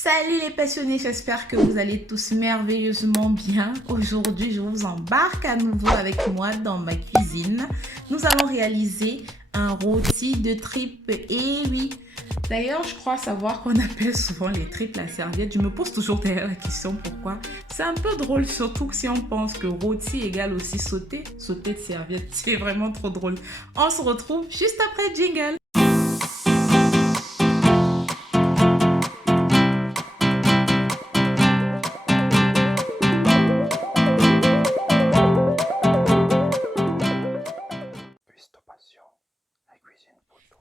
Salut les passionnés, j'espère que vous allez tous merveilleusement bien. Aujourd'hui, je vous embarque à nouveau avec moi dans ma cuisine. Nous allons réaliser un rôti de tripes. Et oui, d'ailleurs, je crois savoir qu'on appelle souvent les tripes la serviette. Je me pose toujours d'ailleurs la question pourquoi. C'est un peu drôle, surtout si on pense que rôti égale aussi sauter. Sauter de serviette, c'est vraiment trop drôle. On se retrouve juste après jingle.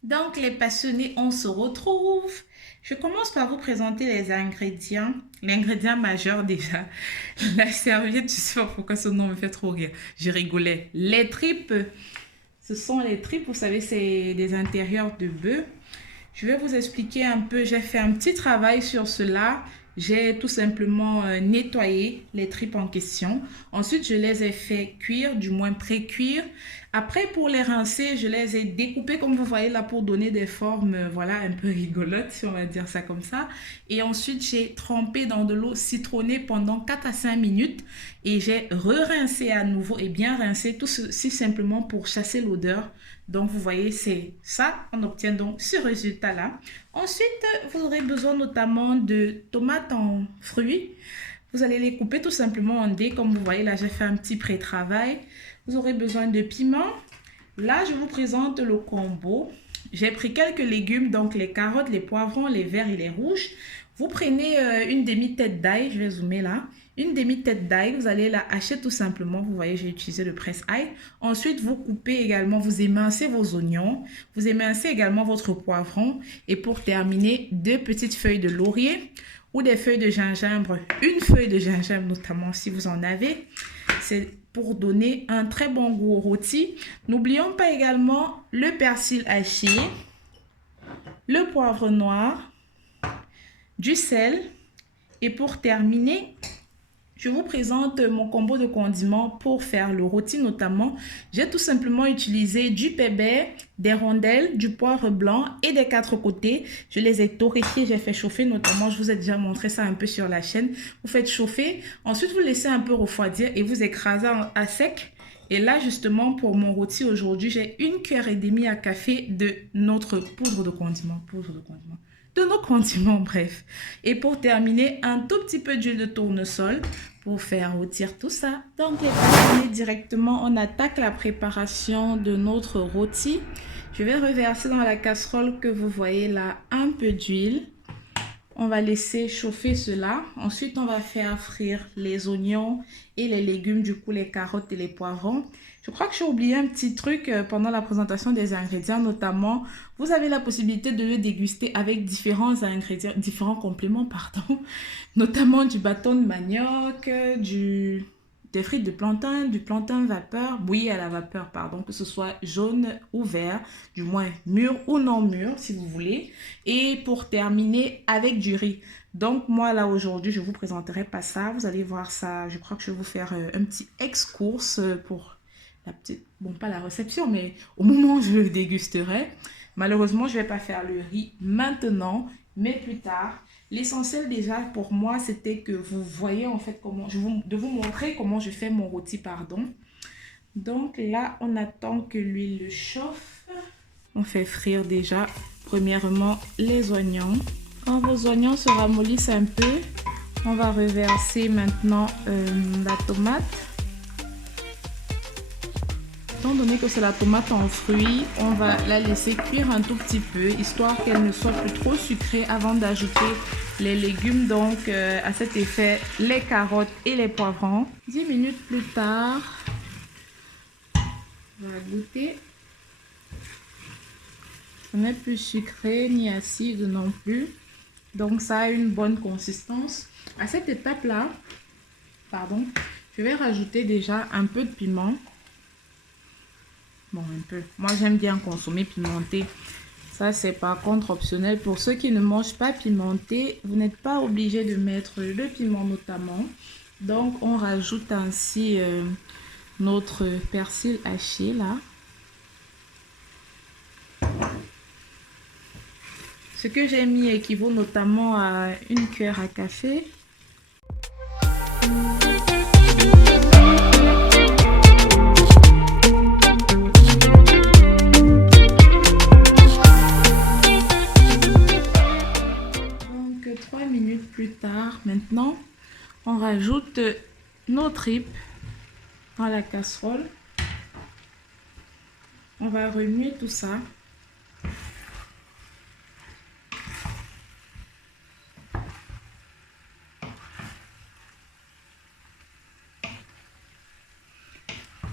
Donc, les passionnés, on se retrouve. Je commence par vous présenter les ingrédients. L'ingrédient majeur déjà. La serviette, je ne sais pas pourquoi ce nom me fait trop rire. Je rigolais. Les tripes, ce sont les tripes, vous savez, c'est des intérieurs de bœuf. Je vais vous expliquer un peu. J'ai fait un petit travail sur cela. J'ai tout simplement nettoyé les tripes en question. Ensuite, je les ai fait cuire, du moins pré-cuire. Après, pour les rincer, je les ai découpées comme vous voyez là pour donner des formes, voilà, un peu rigolotes, si on va dire ça comme ça. Et ensuite, j'ai trempé dans de l'eau citronnée pendant 4 à 5 minutes. Et j'ai re-rincé à nouveau et bien rincé, tout ceci simplement pour chasser l'odeur. Donc, vous voyez, c'est ça. On obtient donc ce résultat-là. Ensuite, vous aurez besoin notamment de tomates en fruits. Vous allez les couper tout simplement en dés. Comme vous voyez, là, j'ai fait un petit pré-travail. Vous aurez besoin de piment. Là, je vous présente le combo. J'ai pris quelques légumes, donc les carottes, les poivrons, les verts et les rouges. Vous prenez une demi-tête d'ail, je vais zoomer là. Une demi-tête d'ail, vous allez la hacher tout simplement. Vous voyez, j'ai utilisé le presse-ail. Ensuite, vous coupez également, vous émincez vos oignons. Vous émincez également votre poivron. Et pour terminer, 2 petites feuilles de laurier ou des feuilles de gingembre. Une feuille de gingembre notamment si vous en avez. C'est pour donner un très bon goût au rôti. N'oublions pas également le persil haché, le poivre noir, du sel. Et pour terminer, je vous présente mon combo de condiments pour faire le rôti notamment. J'ai tout simplement utilisé du pépé, des rondelles, du poivre blanc et des 4 côtés. Je les ai torréfiés, j'ai fait chauffer notamment. Je vous ai déjà montré ça un peu sur la chaîne. Vous faites chauffer, ensuite vous laissez un peu refroidir et vous écrasez à sec. Et là justement pour mon rôti aujourd'hui, j'ai 1,5 cuillère à café de notre poudre de condiment. De nos condiments, bref. Et pour terminer, un tout petit peu d'huile de tournesol pour faire rôtir tout ça. Donc, les passionnés, directement, on attaque la préparation de notre rôti. Je vais reverser dans la casserole que vous voyez là un peu d'huile. On va laisser chauffer cela. Ensuite, on va faire frire les oignons et les légumes, du coup les carottes et les poivrons. Je crois que j'ai oublié un petit truc pendant la présentation des ingrédients, notamment, vous avez la possibilité de le déguster avec différents ingrédients, différents compléments, pardon, notamment du bâton de manioc, des frites de plantain, du plantain vapeur, bouilli à la vapeur, pardon, que ce soit jaune ou vert, du moins mûr ou non mûr, si vous voulez. Et pour terminer, avec du riz. Donc, moi, là, aujourd'hui, je ne vous présenterai pas ça. Vous allez voir ça. Je crois que je vais vous faire un petit ex-course pour la petite... Bon, pas la réception, mais au moment où je le dégusterai. Malheureusement, je ne vais pas faire le riz maintenant, mais plus tard. L'essentiel déjà pour moi, c'était que vous voyez en fait comment... de vous montrer comment je fais mon rôti, pardon. Donc là, on attend que l'huile chauffe. On fait frire déjà, premièrement, les oignons. Quand vos oignons se ramollissent un peu, on va reverser maintenant la tomate. Étant donné que c'est la tomate en fruits, on va la laisser cuire un tout petit peu, histoire qu'elle ne soit plus trop sucrée avant d'ajouter les légumes. Donc, à cet effet, les carottes et les poivrons. 10 minutes plus tard, on va goûter. Ça n'est plus sucré ni acide non plus. Donc, ça a une bonne consistance. À cette étape-là, pardon, je vais rajouter déjà un peu de piment. Bon, un peu. Moi, j'aime bien consommer pimenté. Ça, c'est par contre optionnel. Pour ceux qui ne mangent pas pimenté, vous n'êtes pas obligé de mettre le piment notamment. Donc, on rajoute ainsi notre persil haché là. Ce que j'ai mis équivaut notamment à une cuillère à café. Donc 3 minutes plus tard, maintenant, on rajoute nos tripes dans la casserole. On va remuer tout ça.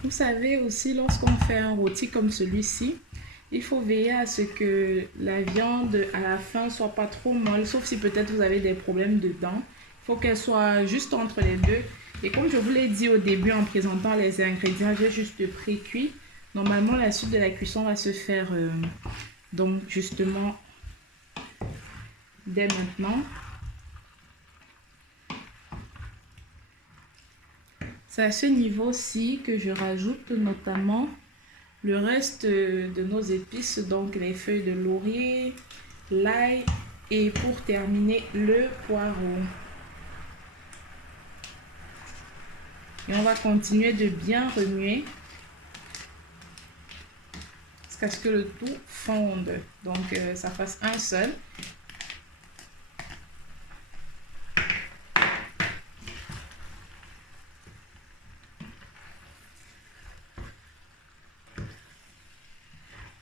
Vous savez aussi, lorsqu'on fait un rôti comme celui-ci, il faut veiller à ce que la viande à la fin soit pas trop molle, sauf si peut-être vous avez des problèmes dedans. Il faut qu'elle soit juste entre les deux. Et comme je vous l'ai dit au début en présentant les ingrédients, j'ai juste pré-cuit. Normalement, la suite de la cuisson va se faire donc justement dès maintenant. C'est à ce niveau-ci que je rajoute notamment le reste de nos épices, donc les feuilles de laurier, l'ail et pour terminer le poireau. Et on va continuer de bien remuer jusqu'à ce que le tout fonde, donc ça fasse un seul.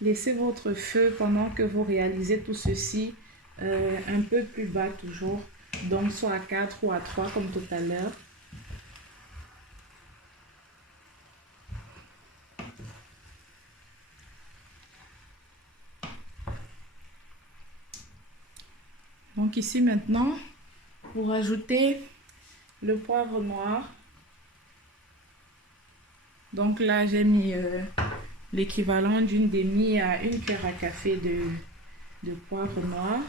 Laissez votre feu pendant que vous réalisez tout ceci un peu plus bas toujours, donc soit à 4 ou à 3 comme tout à l'heure. Donc ici maintenant, vous rajoutez le poivre noir. Donc là, j'ai mis l'équivalent d'une demi à une cuillère à café de poivre noir.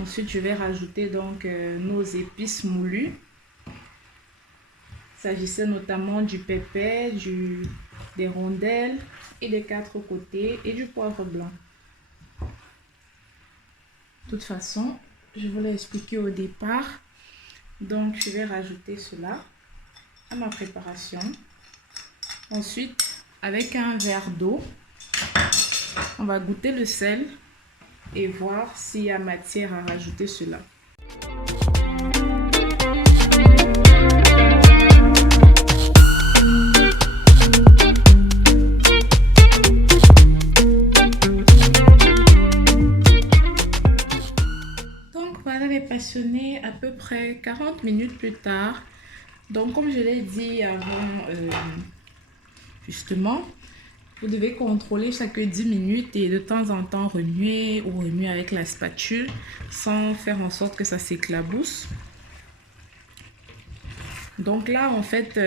Ensuite, je vais rajouter donc nos épices moulues. Il s'agissait notamment du pépé, des rondelles et des 4 côtés et du poivre blanc. De toute façon, je vous l'ai expliqué au départ. Donc, je vais rajouter cela à ma préparation. Ensuite, avec un verre d'eau, on va goûter le sel et voir s'il y a matière à rajouter cela. Donc voilà les passionnés, à peu près 40 minutes plus tard. Donc comme je l'ai dit avant, justement, vous devez contrôler chaque 10 minutes et de temps en temps remuer ou remuer avec la spatule sans faire en sorte que ça s'éclabousse. Donc là, en fait,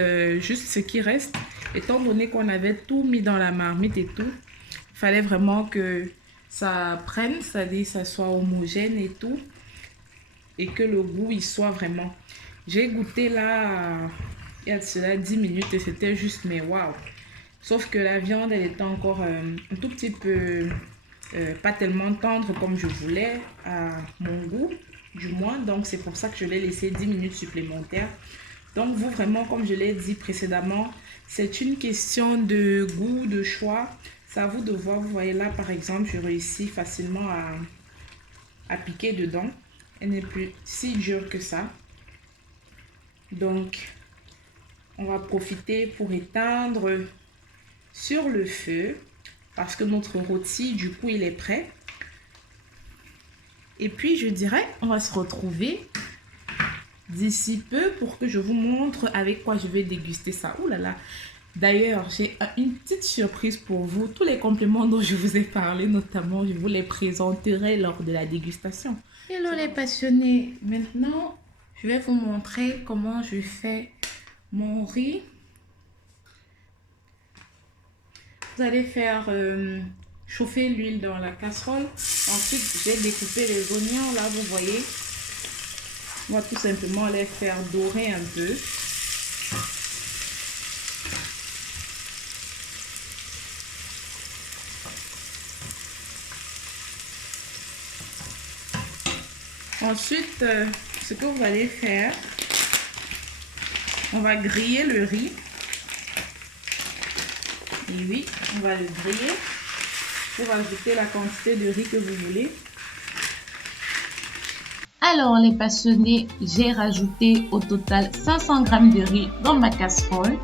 juste ce qui reste, étant donné qu'on avait tout mis dans la marmite et tout, il fallait vraiment que ça prenne, c'est-à-dire que ça soit homogène et tout, et que le goût il soit vraiment. J'ai goûté là, il y a de cela 10 minutes et c'était juste, mais waouh! Sauf que la viande, elle était encore un tout petit peu, pas tellement tendre comme je voulais, à mon goût, du moins. Donc, c'est pour ça que je l'ai laissé 10 minutes supplémentaires. Donc, vous, vraiment, comme je l'ai dit précédemment, c'est une question de goût, de choix. C'est à vous de voir. Vous voyez là, par exemple, je réussis facilement à piquer dedans. Elle n'est plus si dure que ça. Donc, on va profiter pour éteindre sur le feu parce que notre rôti, du coup, il est prêt. Et puis, je dirais, on va se retrouver d'ici peu pour que je vous montre avec quoi je vais déguster ça. Ouh là là! D'ailleurs, j'ai une petite surprise pour vous. Tous les compléments dont je vous ai parlé, notamment, je vous les présenterai lors de la dégustation. Hello les passionnés! Maintenant, je vais vous montrer comment je fais mon riz. Vous allez faire chauffer l'huile dans la casserole. Ensuite, j'ai découpé les oignons. Là, vous voyez, on va tout simplement les faire dorer un peu. Ensuite, ce que vous allez faire, on va griller le riz. Et oui, on va le griller pour ajouter la quantité de riz que vous voulez. Alors les passionnés, j'ai rajouté au total 500 g de riz dans ma casserole.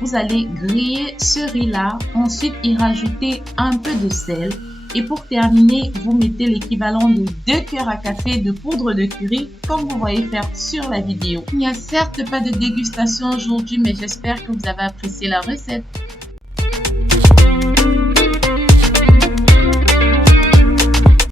Vous allez griller ce riz-là, ensuite y rajouter un peu de sel. Et pour terminer, vous mettez l'équivalent de 2 cuillères à café de poudre de curry, comme vous voyez faire sur la vidéo. Il n'y a certes pas de dégustation aujourd'hui, mais j'espère que vous avez apprécié la recette.